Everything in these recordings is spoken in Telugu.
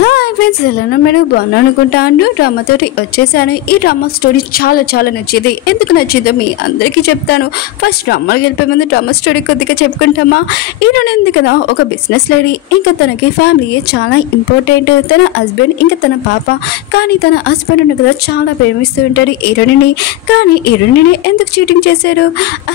హలో ఫ్రెండ్స్, ఎలా మీరు బాగున్నా అనుకుంటాను. డ్రామాతోటి వచ్చేసాను. ఈ డ్రామా స్టోరీ చాలా నచ్చింది. ఎందుకు నచ్చిందో మీ అందరికీ చెప్తాను. ఫస్ట్ డ్రామాకి వెళ్ళిపోయే ముందు డ్రామా స్టోరీ కొద్దిగా చెప్పుకుంటామా. హీరోయిన్ ఉంది కదా, ఒక బిజినెస్ లేడీ. ఇంకా తనకి ఫ్యామిలీ చాలా ఇంపార్టెంట్. తన హస్బెండ్ ఇంకా తన పాప. కానీ తన హస్బెండ్ ఉంది కదా, చాలా ప్రేమిస్తూ ఉంటాడు హీరోయిన్ని. కానీ హీరోయిన్ని ఎందుకు చీటింగ్ చేశారు,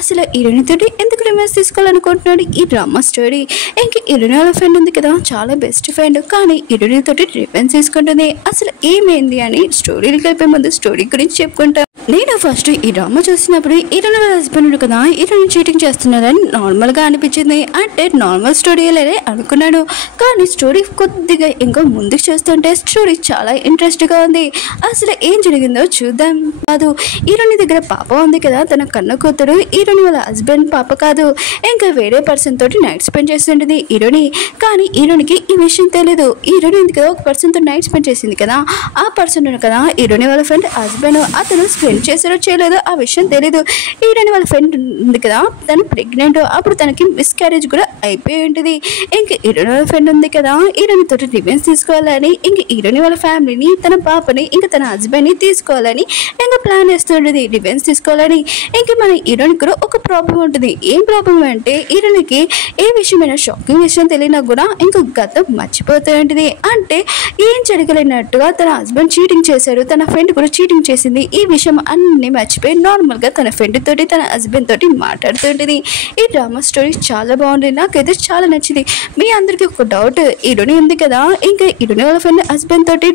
అసలు హీరోయిన్ తోటి ఎందుకు రివర్స్ తీసుకోవాలనుకుంటున్నాడు ఈ డ్రామా స్టోరీ. ఇంకా హీరోయిన్ వాళ్ళ ఫ్రెండ్ ఉంది కదా, చాలా బెస్ట్ ఫ్రెండ్. కానీ హీరోయిన్ తోటి రివెంజ్ తీసుకుంటుంది. అసలు ఏమైంది అని స్టోరీకి వెళ్ళిపోయే ముందు స్టోరీ గురించి చెప్పుకుంటా. నేను ఫస్ట్ ఈ డ్రామా చూసినప్పుడు హీరోయిన్ వాళ్ళ హస్బెండ్ కదా, హీరోయిన్ చీటింగ్ చేస్తున్నారని నార్మల్ గా అనిపించింది. అంటే నార్మల్ స్టోరీలే అనుకున్నాను. కానీ స్టోరీ కొద్దిగా ఇంకా ముందుకు చేస్తుంటే స్టోరీ చాలా ఇంట్రెస్ట్ గా ఉంది. అసలు ఏం జరిగిందో చూద్దాం. కాదు, హీరోయిన్ దగ్గర పాప ఉంది కదా, తన కన్న కూతురు. హీరోయిన్ వాళ్ళ హస్బెండ్ పాప కాదు, ఇంకా వేరే పర్సన్ తోటి నైట్ స్పెండ్ చేస్తుంటది హీరోయిన్. కానీ హీరోయిన్కి ఈ విషయం తెలియదు. హీరోయిన్ ఉంది కదా, ఒక పర్సన్ తో నైట్ స్పెండ్ చేసింది కదా, ఆ పర్సన్ కదా హీరోయిన్ వాళ్ళ ఫ్రెండ్ హస్బెండ్. అతను స్పెండ్ చేసారో చేయలేదో ఆ విషయం తెలీదు. హీరోయిన్ వాళ్ళ ఫ్రెండ్ ఉంది కదా, తను ప్రెగ్నెంట్. అప్పుడు తనకి మిస్క్యారేజ్ కూడా అయిపోయి ఉంటుంది. ఇంక హీరోయిన్ వాళ్ళ ఫ్రెండ్ ఉంది కదా, హీరోయిన్ తోటి రివెంజ్ తీసుకోవాలని, ఇంక హీరోయిన్ వాళ్ళ ఫ్యామిలీని, తన పాపని, ఇంకా తన హస్బెండ్ ని తీసుకోవాలని ఇంకా ప్లాన్ వేస్తుంటది. రివెంజ్ తీసుకోవాలని. ఇంక మన హీరోయిన్ కూడా ఒక ప్రాబ్లం ఉంటుంది. ఏం ప్రాబ్లం అంటే, హీరోయిన్కి ఏ విషయమైనా షాకింగ్ విషయం తెలియనా కూడా ఇంకా గతం మర్చిపోతూ ఉంటుంది. అంటే ఏం జరగలేనట్టుగా తన హస్బెండ్ చీటింగ్ చేశారు, తన ఫ్రెండ్ కూడా చీటింగ్ చేసింది. ఈ విషయం అన్ని మర్చిపోయి నార్మల్ గా తన ఫ్రెండ్ తోటి, తన హస్బెండ్ తోటి మాట్లాడుతుంటుంది. ఈ డ్రామా స్టోరీ చాలా బాగుంది, నాకైతే చాలా నచ్చింది. మీ అందరికి ఒక డౌట్, హీరోయిన్ ఉంది కదా, ఇంకా హీరోయిన్ వాళ్ళ ఫ్రెండ్ హస్బెండ్ తోటి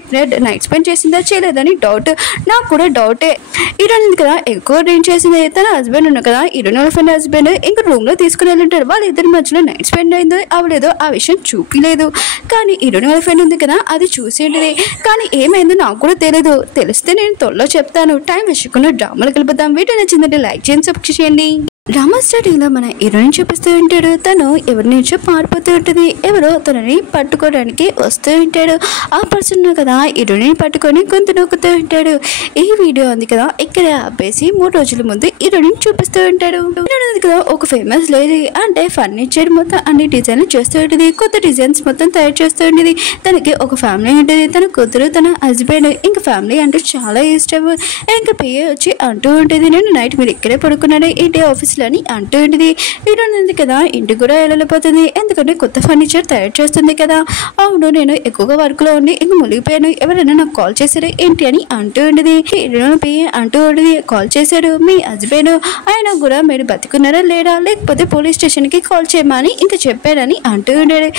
నైట్ స్పెండ్ చేసిందా చేయలేదని డౌట్. నాకు కూడా డౌటే. హీరోయిన్ ఉంది కదా, ఎక్కువ డ్రింక్ చేసింది. తన హస్బెండ్ ఉన్న కదా, హీరోయిన్ వాళ్ళ ఫ్రెండ్ హస్బెండ్ ఇంకా రూమ్ లో తీసుకుని వెళ్ళింటారు. వాళ్ళిద్దరి మధ్యలో నైట్ స్పెండ్ అయిందో అవలేదో ఆ విషయం చూపిలేదు. కానీ హీరోయిన్ వాళ్ళ ఫ్రెండ్ ఉంది కదా, అది చూసి ఉంటుంది. కానీ ఏమైందో నాకు కూడా తెలియదు. తెలిస్తే నేను త్వరలో చెప్తాను. టైం వేసుకున్న డ్రామాలు కలుపుతాం. వీడియో నచ్చిందంటే లైక్ చేయండి, సబ్స్క్రైబ్ చేయండి. డ్రామా స్టార్టింగ్ లో మన హీరోయిన్ చూపిస్తూ ఉంటాడు. తను ఎవరి నుంచో పారిపోతూ ఉంటుంది. ఎవరో తనని పట్టుకోవడానికి వస్తూ ఉంటాడు. ఆ పర్సన్ కదా హీరోయిన్ పట్టుకొని గొంతు నొక్కుతూ ఉంటాడు. ఈ వీడియో ఉంది కదా, ఇక్కడ ఆపేసి 3 రోజుల ముందు హీరోయిన్ చూపిస్తూ ఉంటాడు. హీరోయిన్ కదా ఒక ఫేమస్ లేడీ. అంటే ఫర్నిచర్ మొత్తం అన్ని డిజైన్లు చేస్తూ ఉంటుంది. కొత్త డిజైన్స్ మొత్తం తయారు చేస్తూ ఉంటుంది. తనకి ఒక ఫ్యామిలీ ఉంటుంది. తన కూతురు, తన హస్బెండ్, ఇంకా ఫ్యామిలీ అంటే చాలా ఇష్టం. ఇంకా పిఏ వచ్చి అంటూ ఉంటుంది, నేను నైట్ మీరు ఇక్కడే పడుకున్నాను ఏంటి ఆఫీస్ అని అంటూ ఉంటుంది. హీరోయిన్ ఉంది కదా, ఇంటికి కూడా వెళ్ళిపోతుంది. ఎందుకంటే కొత్త ఫర్నిచర్ తయారు చేస్తుంది కదా. అవును, నేను ఎక్కువగా వర్క్ లో ఉండి ఇంక మునిగిపోయాను, ఎవరైనా నాకు కాల్ చేశారు ఏంటి అని అంటూ ఉంటుంది. హీరోయిన్ అంటూ ఉంటుంది, కాల్ చేశాడు మీ హస్బెండ్, ఆయన కూడా మీరు బతికున్నారా లేడా, లేకపోతే పోలీస్ స్టేషన్ కి కాల్ చేయమని ఇంకా చెప్పారని అంటూ ఉండేది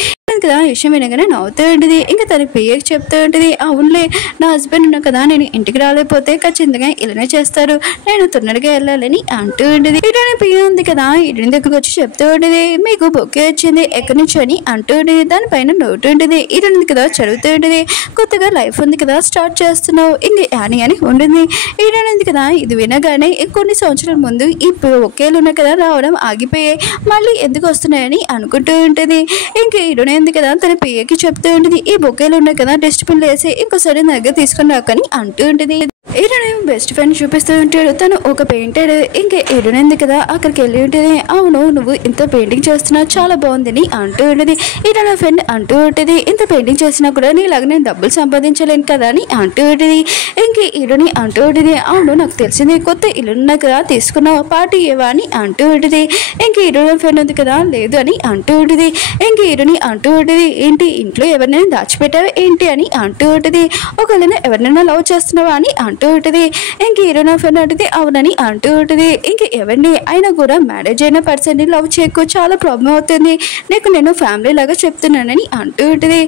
కదా. విషయం వినగానే నవ్వుతూ ఉంటుంది. ఇంకా తన పిఏకి చెప్తూ ఉంటుంది, అవునులే నా హస్బెండ్ ఉన్నా కదా, నేను ఇంటికి రాలేకపోతే ఖచ్చితంగా ఇలానే చేస్తారు, నేను తొందరగా వెళ్ళాలని అంటూ ఉంటుంది. హీరోయిన్ పిఏ ఉంది కదా, హీరోయిన్ దగ్గరకు వచ్చి చెప్తూ ఉంటుంది, మీకు బొకే వచ్చింది ఎక్కడి నుంచి అని అంటూ ఉంటుంది. దానిపైన నోటు ఉంటుంది. హీరోయిన్ ఉంది కదా, చదువుతూ ఉంటుంది. కొత్తగా లైఫ్ ఉంది కదా, స్టార్ట్ చేస్తున్నావు ఇంక యాని అని ఉంటుంది. హీరోయిన్ ఉంది కదా, ఇది వినగానే కొన్ని సంవత్సరాల ముందు ఈ బొకేలు ఉన్నాయి కదా రావడం ఆగిపోయాయి, మళ్ళీ ఎందుకు వస్తున్నాయని అనుకుంటూ ఉంటుంది. ఇంకా హీరోయిన్ ఉంది కదా, తన పిఏకి చెప్తూ ఉంటుంది, ఈ బొకేలు ఉన్నాయి కదా డస్ట్బిన్ వేసి ఇంకోసారి నా దగ్గర తీసుకుని రాకని అంటూ ఉంటుంది. హీరోయిన్ బెస్ట్ ఫ్రెండ్ చూపిస్తూ ఉంటాడు. తను ఒక పెయింటర్. ఇంకా హీరోయిన్ ఉంది కదా, అక్కడికి వెళ్ళి ఉంటుంది. అవును, నువ్వు ఇంత పెయింటింగ్ చేస్తున్నావు, చాలా బాగుందని అంటూ ఉంటుంది. హీరోయిన్ ఫ్రెండ్ అంటూ ఉంటుంది, ఇంత పెయింటింగ్ చేసినా కూడా నీలాగా నేను డబ్బులు సంపాదించలేను కదా అని అంటూ ఉంటుంది. ఇంక హీరోయిన్ అంటూ ఉంటుంది, అవును నాకు తెలిసింది, కొత్త ఇల్లు కదా తీసుకున్నావు, పార్టీ ఇవ్వా అని అంటూ ఉంటుంది. ఇంక హీరోయిన్ ఫ్రెండ్ ఉంది కదా, లేదు అని అంటూ ఉంటుంది. ఇంక హీరోయిన్ అంటూ ఉంటుంది, ఏంటి ఇంట్లో ఎవరినైనా దాచిపెట్టావా ఏంటి అని అంటూ ఉంటుంది. ఒకవేళ ఎవరినైనా లవ్ చేస్తున్నావా అని అంటూ ఉంటుంది. ఇంక హీరోయిన్ ఫ్రెండ్ ఉంటుంది, అవునని అంటూ ఉంటుంది. ఇంక ఎవరిని అయినా కూడా మ్యారేజ్ అయిన పర్సన్ ని లవ్ చేయకు, చాలా ప్రాబ్లం అవుతుంది, నీకు నేను ఫ్యామిలీ లాగా చెప్తున్నానని అంటూ ఉంటుంది.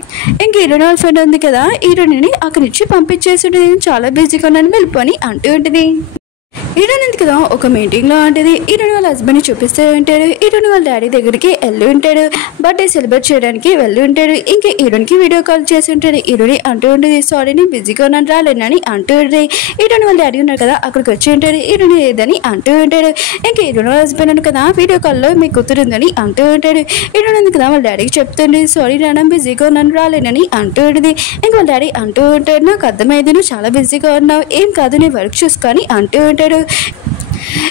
ఇంక హీరోయిన్ ఫ్రెండ్ ఉంది కదా, హీరోయిన్ ని అక్కడి నుంచి పంపించేసి చాలా బిజీగా ఉన్నాను వెళ్ళిపోని అంటూ ఉంటుంది. హీరోయిన్ ఉంది కదా, ఒక మీటింగ్ లో ఉంటుంది. హీరోయిన్ వాళ్ళ హస్బెండ్ ని చూపిస్తూ ఉంటాడు. హీరోయిన్ వాళ్ళ డాడీ దగ్గరికి వెళ్ళి ఉంటాడు, బర్త్డే సెలబ్రేట్ చేయడానికి వెళ్ళి ఉంటాడు. ఇంకా హీరోయిన్ కి వీడియో కాల్ చేసి ఉంటాడు. హీరోయిన్ అంటూ ఉంటుంది, సారీ నేను బిజీగా ఉన్నాను రాలేనని అంటూ ఉంటుంది. హీరోయిన్ వాళ్ళ డాడీ ఉన్నారు కదా, అక్కడికి వచ్చి ఉంటాడు. హీరోయిన్ ఏదని అంటూ ఉంటాడు. ఇంకా హీరోయిన్ వాళ్ళ హస్బెండ్ ఉంది కదా, వీడియో కాల్లో మీ కూతురు ఉందని అంటూ ఉంటాడు. హీరోయిన్ ఉంది కదా, వాళ్ళ డాడీకి చెప్తుంది, సారీ నాన్న బిజీగా ఉన్నాను రాలేనని అంటూ ఉంటుంది. ఇంకా వాళ్ళ డాడీ అంటూ ఉంటాడు, నాకు అర్థమైంది, నువ్వు చాలా బిజీగా ఉన్నావు, ఏం కాదు నీ వర్క్ చూసుకొని అంటూ ఉంటాడు.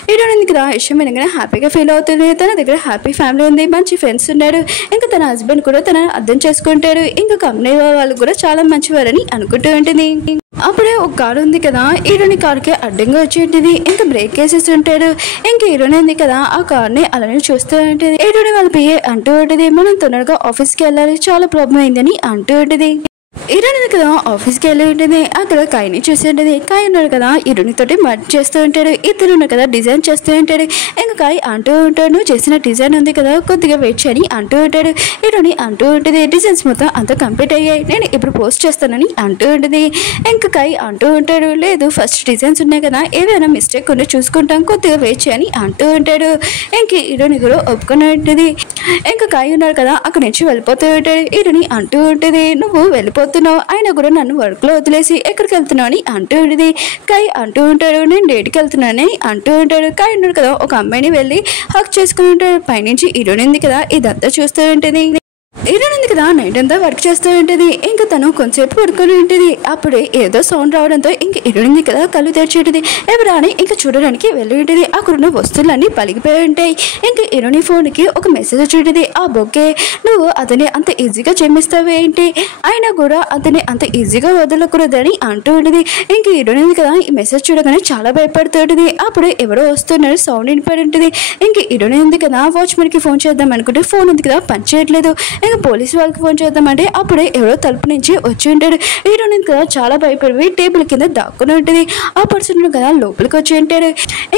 హీరోయిన్ కదా విషయం వినగానే హ్యాపీగా ఫీల్ అవుతుంది. తన దగ్గర హ్యాపీ ఫ్యామిలీ ఉంది, మంచి ఫ్రెండ్స్ ఉన్నారు, ఇంకా తన హస్బెండ్ కూడా తన అర్థం చేసుకుంటారు, ఇంకా కంపెనీ వాళ్ళు కూడా చాలా మంచివారని అనుకుంటూ ఉంటుంది. అప్పుడే ఒక కారు ఉంది కదా, హీరోని కారుకి అడ్డంగా వచ్చి ఉంటుంది, ఇంకా బ్రేక్ వేసేసి ఉంటాడు. ఇంకా హీరోయిన్ ఉంది కదా ఆ కార్ని అలానే చూస్తూ ఉంటుంది. హీరోని వాళ్ళ పిఏ అంటూ ఉంటుంది, మనం తొందరగా ఆఫీస్కి వెళ్ళాలి, చాలా ప్రాబ్లం అయిందని అంటూ ఉంటుంది. హీరోయిన్ కదా ఆఫీస్కి వెళ్ళి ఉంటుంది. అక్కడ కాయని చూసి ఉంటుంది. కాయ ఉన్నాడు కదా హీరోయిన్ తోటి మర్జ్ చేస్తూ ఉంటాడు. ఇద్దరు ఉన్నాడు కదా డిజైన్ చేస్తూ ఉంటాడు. ఇంకా కాయ అంటూ ఉంటాడు, నువ్వు చేసిన డిజైన్ ఉంది కదా కొద్దిగా వెయిట్ చేయని అంటూ ఉంటాడు. హీరోయిన్ అంటూ ఉంటుంది, డిజైన్స్ మొత్తం అంతా కంప్లీట్ అయ్యాయి, నేను ఇప్పుడు పోస్ట్ చేస్తానని అంటూ ఉంటుంది. ఇంకా కాయ అంటూ ఉంటాడు, లేదు ఫస్ట్ డిజైన్స్ ఉన్నాయి కదా ఏదైనా మిస్టేక్ ఉంటే చూసుకుంటాం, కొద్దిగా వెయిట్ చేయని అంటూ ఉంటాడు. ఇంక హీరోయిన్ కూడా ఒప్పుకొని ఉంటుంది. ఇంకా కాయ ఉన్నాడు కదా అక్కడి నుంచి వెళ్ళిపోతూ ఉంటాడు. హీరోయిన్ అంటూ ఉంటుంది, నువ్వు వెళ్ళిపోతున్నావు, ఆయన కూడా నన్ను వర్క్ లో వదిలేసి ఎక్కడికి వెళ్తున్నావు అని అంటూ ఉంటుంది. కాయ్ అంటూ ఉంటాడు, నేను డేట్కి వెళ్తున్నానని అంటూ ఉంటాడు. కాయ్ ఉన్నాడు కదా ఒక అమ్మాయిని వెళ్ళి హక్ చేసుకుని ఉంటాడు. పైనుంచి హీరోయిన్ ఉంది కదా ఇదంతా చూస్తూ ఉంటుంది. హీరోయిన్ ఉంది కదా నైట్ అంతా వర్క్ చేస్తూ ఉంటుంది. ఇంకా తను కొంచెంసేపు పడుకొని ఉంటుంది. అప్పుడే ఏదో సౌండ్ రావడంతో ఇంక హీరోయిన్ ఉంది కదా కళ్ళు తెరిచి ఉంటుంది. ఎవరా అని ఇంకా చూడడానికి వెళ్ళి ఉంటుంది. అక్కడున్న వస్తువులన్నీ పలిగిపోయి ఉంటాయి. ఇంకా హీరోయిన్ ఫోన్కి ఒక మెసేజ్ వచ్చి ఉంటుంది, ఆ బొక్కే నువ్వు అతని అంత ఈజీగా చెమ్మిస్తావు ఏంటి, అయినా కూడా అతని అంత ఈజీగా వదలకూడదని అంటూ ఉంటుంది. ఇంక హీరోయిన్ ఉంది కదా ఈ మెసేజ్ చూడగానే చాలా భయపడుతూ ఉంటుంది. అప్పుడు ఎవరో వస్తున్నారు, సౌండ్ వినిపడి ఉంటుంది. ఇంక హీరోయిన్ ఉంది కదా వాచ్మెన్కి ఫోన్ చేద్దాం అనుకుంటే ఫోన్ ఉంది కదా పని చేయట్లేదు. ఇంకా పోలీసు వాళ్ళకి ఫోన్ చేద్దామంటే అప్పుడే ఎవరో తలుపు నుంచి వచ్చి ఉంటాడు. హీరోయిన్ కదా చాలా భయపడి టేబుల్ కింద దాక్కుని ఉంటుంది. ఆ పర్సన్ కదా లోపలికి వచ్చి ఉంటాడు.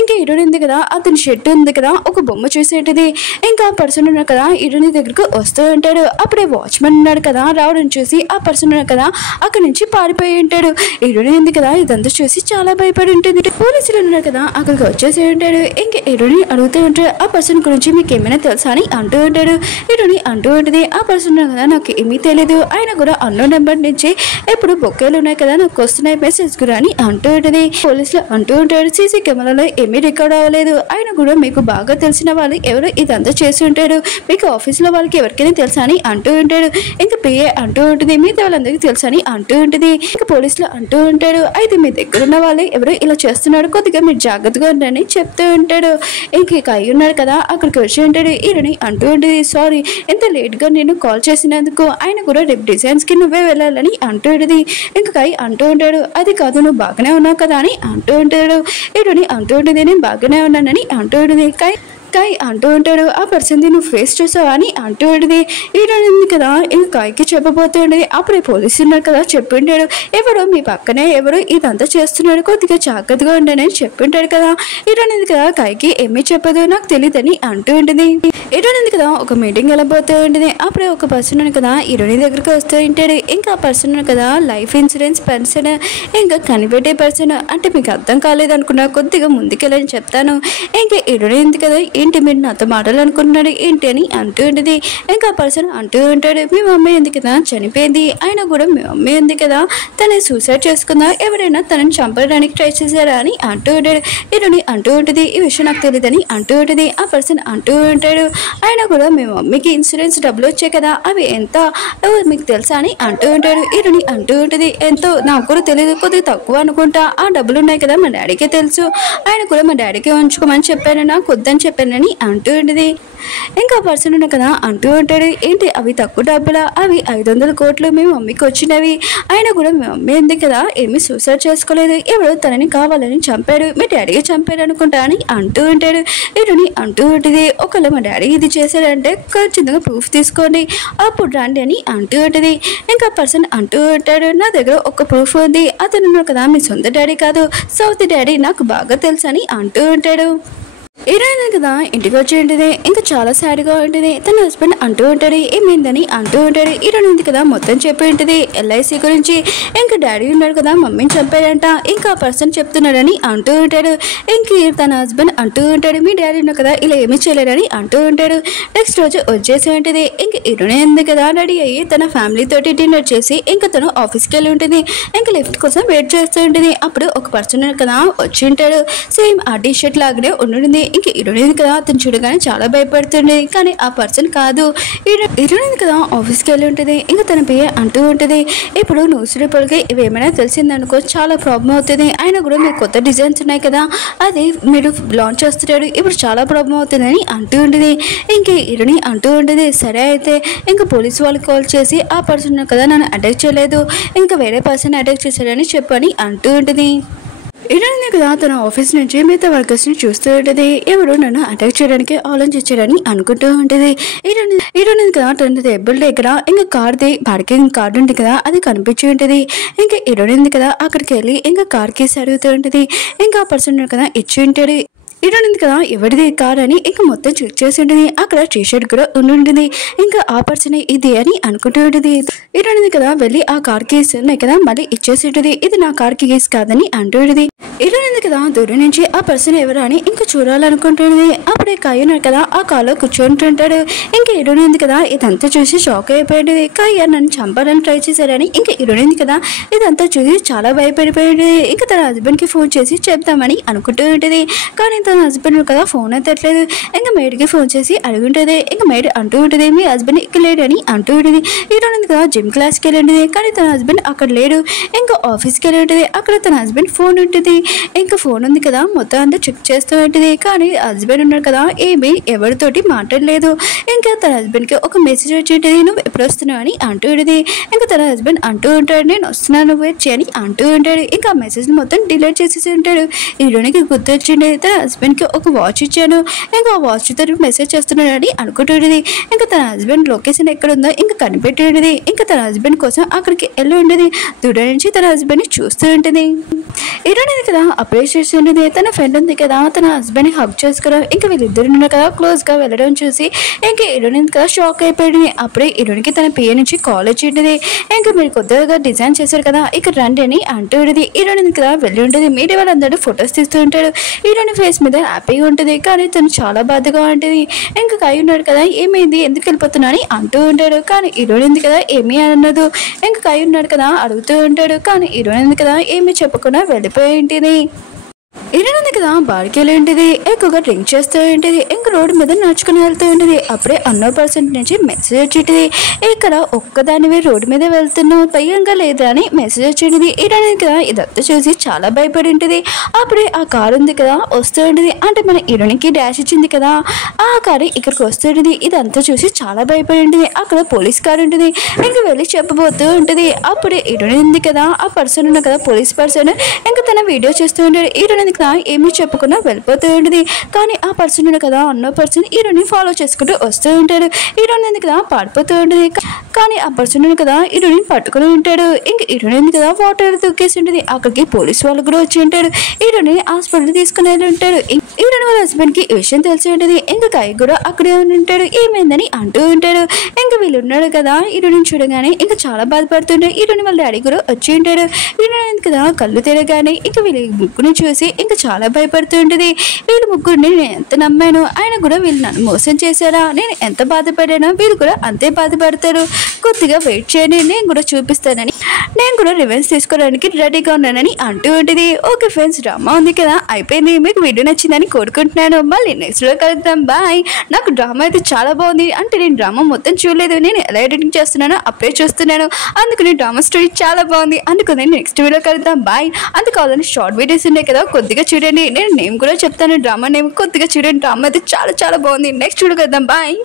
ఇంకా హీరోయిన్ ఉంది కదా అతని షర్ట్ ఉంది కదా ఒక బొమ్మ చూసి ఉంటుంది. ఇంకా ఆ పర్సన్ ఉన్నాడు కదా హీరోయిన్ దగ్గరకు వస్తూ ఉంటాడు. అప్పుడే వాచ్మెన్ ఉన్నాడు కదా రావడం చూసి ఆ పర్సన్ ఉన్నాడు కదా అక్కడి నుంచి పారిపోయి ఉంటాడు. హీరోయిన్ ఉంది కదా ఇదంతా చూసి చాలా భయపడి ఉంటుంది. పోలీసులు ఉన్నారు కదా అక్కడికి వచ్చేసి ఉంటాడు. ఇంకా హీరోయిన్ అడుగుతూ ఉంటాడు, ఆ పర్సన్ గురించి మీకు ఏమైనా తెలుసా అని అంటూ ఉంటాడు. హీరోయిన్ అంటూ ఉంటుంది, ఆ పర్సన్ కదా నాకు ఏమీ తెలియదు, ఆయన కూడా అన్నో నెంబర్ నుంచి ఎప్పుడు బొక్కేలు ఉన్నాయి కదా నాకు వస్తున్నాయి మెసేజ్ కూడా అని అంటూ ఉంటుంది. పోలీసులు అంటూ ఉంటాడు, సీసీ కెమెరాలో ఏమీ రికార్డ్ అవ్వలేదు, ఆయన కూడా మీకు బాగా తెలిసిన వాళ్ళు ఎవరు ఇదంతా చేసి ఉంటాడు, మీకు ఆఫీస్లో వాళ్ళకి ఎవరికైనా తెలుసా అని అంటూ ఉంటాడు. ఇంకా పిఏ అంటూ ఉంటుంది, మిగతా వాళ్ళందరికీ తెలుసా అని అంటూ ఉంటుంది. ఇంకా పోలీసులు అంటూ ఉంటాడు, అయితే మీ దగ్గర ఉన్న వాళ్ళు ఎవరు ఇలా చేస్తున్నాడు, కొద్దిగా మీరు జాగ్రత్తగా ఉండండి చెప్తూ ఉంటాడు. ఇంక అయి ఉన్నాడు కదా అక్కడికి వచ్చి ఉంటాడు. ఈరని అంటూ ఉంటుంది, సారీ ఎంత లేట్గా నేను కాల్ చేసినందుకు, ఆయన కూడా రేపు డిజైన్స్కి నువ్వే వెళ్ళాలని అంటూ ఉంటుంది. ఇంకా కాయ్ అంటూ ఉంటాడు, అది కాదు నువ్వు బాగానే ఉన్నావు కదా అని అంటూ ఉంటాడు. ఈడని అంటూ ఉంటుంది, నేను బాగానే ఉన్నానని అంటూ ఉంటుంది. కాయ్ అంటూ ఉంటాడు, ఆ పర్సన్ది నువ్వు ఫేస్ చూసావా అని అంటూ ఉంటుంది. హీరోయిన్ కదా ఇంకా కాయ్కి చెప్పబోతూ ఉండేది. అప్పుడే పోలీసు ఉన్నాడు కదా చెప్పింటాడు, ఎవరు మీ పక్కనే ఎవరు ఇదంతా చేస్తున్నాడు, కొద్దిగా జాగ్రత్తగా ఉండని చెప్పింటాడు కదా. హీరోయిన్ కదా కాయ్కి ఏమీ చెప్పదు, నాకు తెలియదని అంటూ ఉంటుంది. హీరోయిన్ కదా ఒక మీటింగ్ వెళ్ళబోతూ ఉంటుంది. అప్పుడే ఒక పర్సన్ కదా హీరోయిన్ దగ్గరికి వస్తూ ఉంటాడు. ఇంకా ఆ పర్సన్ కదా లైఫ్ ఇన్సూరెన్స్ పర్సన్, ఇంకా కనిపెట్టే పర్సన్, అంటే మీకు అర్థం కాలేదు అనుకున్నా కొద్దిగా ముందుకెళ్ళని చెప్తాను. ఇంకా హీరోయిన్ కదా ఏంటి మీరు నాతో మాట్లాడాలనుకుంటున్నాడు ఏంటి అని అంటూ ఉంటుంది. ఇంకా ఆ పర్సన్ అంటూ ఉంటాడు, మీ మమ్మీ ఉంది కదా చనిపోయింది, అయినా కూడా మీ మమ్మీ ఉంది కదా తనే సూసైడ్ చేసుకుందా, ఎవరైనా తనని చంపడానికి ట్రై చేశారా అని అంటూ ఉంటాడు. హీరోయిన్ అంటూ ఉంటుంది, ఈ విషయం నాకు తెలియదని అంటూ ఉంటుంది. ఆ పర్సన్ అంటూ ఉంటాడు, అయినా కూడా మీ మమ్మీకి ఇన్సూరెన్స్ డబ్బులు వచ్చాయి కదా అవి ఎంత మీకు తెలుసా అని అంటూ ఉంటాడు. హీరోయిన్ అంటూ ఉంటుంది, ఎంతో నాకు కూడా తెలియదు, కొద్దిగా తక్కువ అనుకుంటా, ఆ డబ్బులు ఉన్నాయి కదా మా డాడీకే తెలుసు, ఆయన కూడా మా డాడీకి ఉంచుకోమని చెప్పాను, నాకు వద్దని చెప్పాను అని అంటూ ఉంటుంది. ఇంకా పర్సన్ ఉన్న కదా అంటూ ఉంటాడు, ఏంటి అవి తక్కువ డబ్బులా, అవి 500 కోట్లు మీ మమ్మీకి వచ్చినవి, అయినా కూడా మీ మమ్మీ ఉంది కదా ఏమీ సూసైడ్ చేసుకోలేదు, ఎవరు తనని కావాలని చంపాడు, మీ డాడీకి చంపాడు అనుకుంటా అని అంటూ ఉంటాడు. హీరోని అంటూ ఉంటుంది, ఒకవేళ మా డాడీ ఇది చేశాడంటే ఖచ్చితంగా ప్రూఫ్ తీసుకోండి అప్పుడు రండి అని అంటూ ఉంటుంది. ఇంకా పర్సన్ అంటూ ఉంటాడు, నా దగ్గర ఒక ప్రూఫ్ ఉంది, అతను కదా మీ సొంత డాడీ కాదు సౌత్ డాడీ నాకు బాగా తెలుసు అని అంటూ ఉంటాడు. హీరోయిన్ కదా ఇంటికి వచ్చి ఉంటుంది. ఇంకా చాలా సాడ్గా ఉంటుంది. తన హస్బెండ్ అంటూ ఉంటాడు, ఏమైందని అంటూ ఉంటాడు. హీరోయిన్ కదా మొత్తం చెప్పి ఉంటుంది ఎల్ఐసి గురించి. ఇంకా డాడీ ఉన్నాడు కదా మమ్మీని చంపాడంట, ఇంకా ఆ పర్సన్ చెప్తున్నాడని అంటూ ఉంటాడు. ఇంక తన హస్బెండ్ అంటూ ఉంటాడు, మీ డాడీ ఉన్నాడు కదా ఇలా ఏమీ చేయలేడని అంటూ ఉంటాడు. నెక్స్ట్ రోజు వచ్చేసి ఉంటుంది. ఇంక హీరోయిన్ ఉంది కదా రెడీ అయ్యి తన ఫ్యామిలీ తోటి డిన్నర్ చేసి ఇంకా తను ఆఫీస్కి వెళ్ళి ఉంటుంది. ఇంకా లిఫ్ట్ కోసం వెయిట్ చేస్తూ ఉంటుంది. అప్పుడు ఒక పర్సన్ కదా వచ్చి ఉంటాడు, సేమ్ ఆ టీ షర్ట్ లాగానే ఉండుంది. ఇంక హీరోయిన్ కదా అతను చూడగానే చాలా భయపడుతుంది. కానీ ఆ పర్సన్ కాదు, హీరోయిన్ కదా ఆఫీస్కి వెళ్ళి ఉంటుంది. ఇంకా తన పేరు అంటూ ఉంటుంది, ఇప్పుడు న్యూస్ పేపర్కి ఇవేమైనా తెలిసిందనుకో చాలా ప్రాబ్లం అవుతుంది. ఆయన కూడా మీరు కొత్త డిజైన్స్ ఉన్నాయి కదా అది మీరు లాంచ్ చేస్తున్నాడు, ఇప్పుడు చాలా ప్రాబ్లం అవుతుందని అంటూ ఉంటుంది. ఇంక హీరోయిన్ అంటూ ఉంటుంది, సరే అయితే ఇంకా పోలీసు వాళ్ళకి కాల్ చేసి ఆ పర్సన్ కదా నన్ను అటాక్ చేయలేదు, ఇంకా వేరే పర్సన్ అటాక్ చేశాడని చెప్పని అంటూ ఉంటుంది. హీరోయిన్ కదా తన ఆఫీస్ నుంచి మిగతా వర్కర్స్ ని చూస్తూ ఉంటుంది. ఎవరు నన్ను అటాక్ చేయడానికి ఆలోచించారని అనుకుంటూ ఉంటుంది. హీరోయిన్ కదా తన టేబుల్ దగ్గర ఇంకా కార్ది పార్కింగ్ కార్డు ఉంటుంది కదా అది కనిపించి ఉంటుంది. ఇంకా హీరోయిన్ కదా అక్కడికి వెళ్ళి ఇంకా కార్ కేసు అడుగుతూ ఉంటుంది. ఇంకా ఆ పర్సన్ కదా ఇచ్చి ఉంటుంది. హీరోయిన్ కదా ఎవరిది కార్ అని ఇంకా మొత్తం చెక్ చేసి ఉంటుంది. అక్కడ టీషర్ట్ కూడా ఉంటుంది. ఇంకా ఆ పర్సన్ ఇది అని అనుకుంటూ ఉంటుంది. హీరోయిన్ కదా వెళ్ళి ఆ కార్ కేసు కదా మళ్ళీ ఇచ్చేసి ఉంటుంది. ఇది నా కార్ కేసు కాదని అంటూ ఉంటుంది. హీరోయిన్ కదా దూరం నుంచి ఆ పర్సన్ ఎవరు అని ఇంకా చూడాలనుకుంటుంది. అప్పుడే కాయన కదా ఆ కార్లో కూర్చుంటుంటాడు. ఇంకా హీరోయిన్ కదా ఇదంతా చూసి షాక్ అయిపోయింది. కాయ నన్ను చంపాలని ట్రై చేశారని ఇంకా హీరోయిన్ కదా ఇదంతా చూసి చాలా భయపడిపోయింది. ఇంకా తన హస్బెండ్ కి ఫోన్ చేసి చెప్తామని అనుకుంటూ ఉంటుంది. కానీ తన హస్బెండ్ కదా ఫోన్ ఎత్తట్లేదు. ఇంకా మేడ్కి ఫోన్ చేసి అడుగుంటుంది. ఇంకా మేడ్ అంటూ ఉంటుంది, మీ హస్బెండ్ ఇక్కడ లేడని అంటూ ఉంటుంది. హీరోయిన్ కదా జిమ్ క్లాస్కి వెళ్ళి ఉంటుంది. కానీ తన హస్బెండ్ అక్కడ లేడు. ఇంకా ఆఫీస్కి వెళ్ళి ఉంటుంది. అక్కడ తన హస్బెండ్ ఫోన్ ఉంటుంది. ఇంకా ఫోన్ ఉంది కదా మొత్తం అంతా చెక్ చేస్తూ ఉంటుంది. కానీ హస్బెండ్ ఉన్నాడు కదా ఏమి ఎవరితోటి మాట్లాడలేదు. ఇంకా తన హస్బెండ్కి ఒక మెసేజ్ వచ్చి ఉంటుంది, నువ్వు ఎప్పుడు వస్తున్నావు అని అంటూ ఉంటుంది. ఇంకా తన హస్బెండ్ అంటూ ఉంటాడు, నేను వస్తున్నాను వెయిట్ చేయని అంటూ ఉంటాడు. ఇంకా ఆ మెసేజ్ మొత్తం డిలీట్ చేసేసి ఉంటాడు. హీరోయిన్కి గుర్తొచ్చింది, తన హస్బెండ్కి ఒక వాచ్ ఇచ్చాను, ఇంకా ఆ వాచ్ తోటి మెసేజ్ చేస్తున్నాడని అనుకుంటుంది. ఇంకా తన హస్బెండ్ లొకేషన్ ఎక్కడ ఉందో ఇంకా కనిపెట్టి ఉంటుంది. ఇంకా తన హస్బెండ్ కోసం అక్కడికి వెళ్ళి ఉండేది. దూరం నుంచి తన హస్బెండ్ని చూస్తూ ఉంటుంది. హీరోయిన్ కదా అప్రోచ్ చేసి ఉంటుంది. తన ఫ్రెండ్ ఉంది కదా తన హస్బెండ్ని హగ్ చేసుకోవడం ఇంకా వీళ్ళిద్దరు ఉన్నారు కదా క్లోజ్గా వెళ్ళడం చూసి ఇంకా హీరోయిన్ కదా షాక్ అయిపోయింది. అప్పుడే హీరోయిన్కి తన పిఏ నుంచి కాల్ వచ్చి ఉంటుంది. ఇంకా మీరు కొత్తగా డిజైన్ చేశారు కదా ఇక్కడ రండి అని అంటూ ఉంటుంది. హీరోయిన్ కదా వెళ్ళి ఉంటుంది. మీడియా వాళ్ళందరూ ఫొటోస్ తీస్తూ ఉంటాడు. హీరోయిన్ ఫేస్ మీద హ్యాపీగా ఉంటుంది. కానీ తను చాలా బాధగా ఉంటుంది. ఇంకా కాయ ఉన్నాడు కదా ఏమైంది ఎందుకు వెళ్ళిపోతున్నా అని అంటూ ఉంటాడు. కానీ హీరోయిన్ ఉంది కదా ఏమీ అన్నదు. ఇంకా కాయ ఉన్నాడు కదా అడుగుతూ ఉంటాడు. కానీ హీరోయిన్ ఉంది కదా ఏమీ చెప్పకుండా వెళ్ళిపోయి ఉంటుంది. హీరోయిన్ కదా బాడికి వెళ్ళి ఉంటుంది. ఎక్కువగా డ్రింక్ చేస్తూ ఉంటుంది. ఇంకా రోడ్డు మీద నడుచుకుని వెళ్తూ ఉంటుంది. అప్పుడే అన్నో పర్సెంట్ నుంచి మెసేజ్ వచ్చింది, ఇక్కడ ఒక్కదానివే రోడ్డు మీద వెళ్తున్నావు భయంగా లేదా అని మెసేజ్ వచ్చింది. హీరోయిన్ కదా ఇదంతా చూసి చాలా భయపడి ఉంటుంది. అప్పుడే ఆ కారు ఉంది కదా వస్తూ ఉంటుంది. అంటే మన హీరోయిన్కి డాష్ ఇచ్చింది కదా ఆ కారు ఇక్కడికి వస్తూ ఉంటుంది. ఇదంతా చూసి చాలా భయపడి ఉంటుంది. అక్కడ పోలీస్ కారు ఉంటుంది. ఇంకా వెళ్ళి చెప్పబోతూ ఉంటుంది. అప్పుడే హీరోయిన్ ఉంది కదా ఆ పర్సన్ ఉన్న కదా పోలీస్ పర్సన్ ఇంకా తన వీడియో చేస్తూ ఉంటాడు. హీరోయిన్ ఏమీ చెప్పకుండా వెళ్ళిపోతూ ఉంటుంది. కానీ ఆ పర్సన్ కదా అన్నో పర్సన్ హీరోని ఫాలో చేసుకుంటూ వస్తూ ఉంటాడు. హీరోయిన్ కదా పాడిపోతూ ఉంటుంది. కానీ ఆ పర్సన్ కదా హీరోని పట్టుకుని ఉంటాడు. ఇంకా హీరోయిన్ కదా వాటర్ దూకేసి ఉంటుంది. అక్కడికి పోలీసు వాళ్ళు కూడా వచ్చి ఉంటాడు. హీరోని హాస్పిటల్ తీసుకుని వెళ్ళి ఉంటాడు. హీరోయిన్ వాళ్ళ హస్బెండ్ కి ఈ విషయం తెలిసి ఉంటుంది. ఇంకా కాయ కూడా అక్కడే ఉంటాడు. ఏమైందని అంటూ ఉంటాడు. ఇంకా వీళ్ళు ఉన్నాడు కదా హీరోయిన్ చూడగానే ఇంకా చాలా బాధపడుతుంటాడు. హీరోయిన్ వాళ్ళ డాడీ కూడా వచ్చి ఉంటాడు. హీరోయిన్ కదా కళ్ళు తెరగానే ఇంకా వీళ్ళ ముగ్గురు చూసి ఇంకా చాలా భయపడుతూ ఉంటుంది. వీళ్ళు ముగ్గురిని నేను ఎంత నమ్మాను, ఆయన కూడా వీళ్ళు నన్ను మోసం చేశారా, నేను ఎంత బాధపడానో వీళ్ళు కూడా అంతే బాధపడతారు, కొద్దిగా వెయిట్ చేయండి నేను కూడా చూపిస్తానని నేను కూడా రివెంజ్ తీసుకోవడానికి రెడీగా ఉన్నానని అంటూ ఉంటుంది. ఓకే ఫ్రెండ్స్ డ్రామా ఉంది కదా అయిపోయింది. మీకు వీడియో నచ్చిందని కోరుకుంటున్నాను. మళ్ళీ నెక్స్ట్ లో కలుద్దాం. బాయ్. నాకు డ్రామా అయితే చాలా బాగుంది. అంటే నేను డ్రామా మొత్తం చూడలేదు, నేను ఎలా ఎడిటింగ్ చేస్తున్నానో అప్పుడే చూస్తున్నాను. అందుకని డ్రామా స్టోరీ చాలా బాగుంది. అందుకని నెక్స్ట్ వీడియో కలుద్దాం. బాయ్. అందుకోవాలని షార్ట్ వీడియోస్ ఉన్నాయి కదా కొద్దిగా చూడండి. నేను నేమ్ కూడా చెప్తాను డ్రామా నేమ్, కొద్దిగా చూడండి. డ్రామా అయితే చాలా చాలా బాగుంది. నెక్స్ట్ వీడియో కలుద్దాం. బాయ్.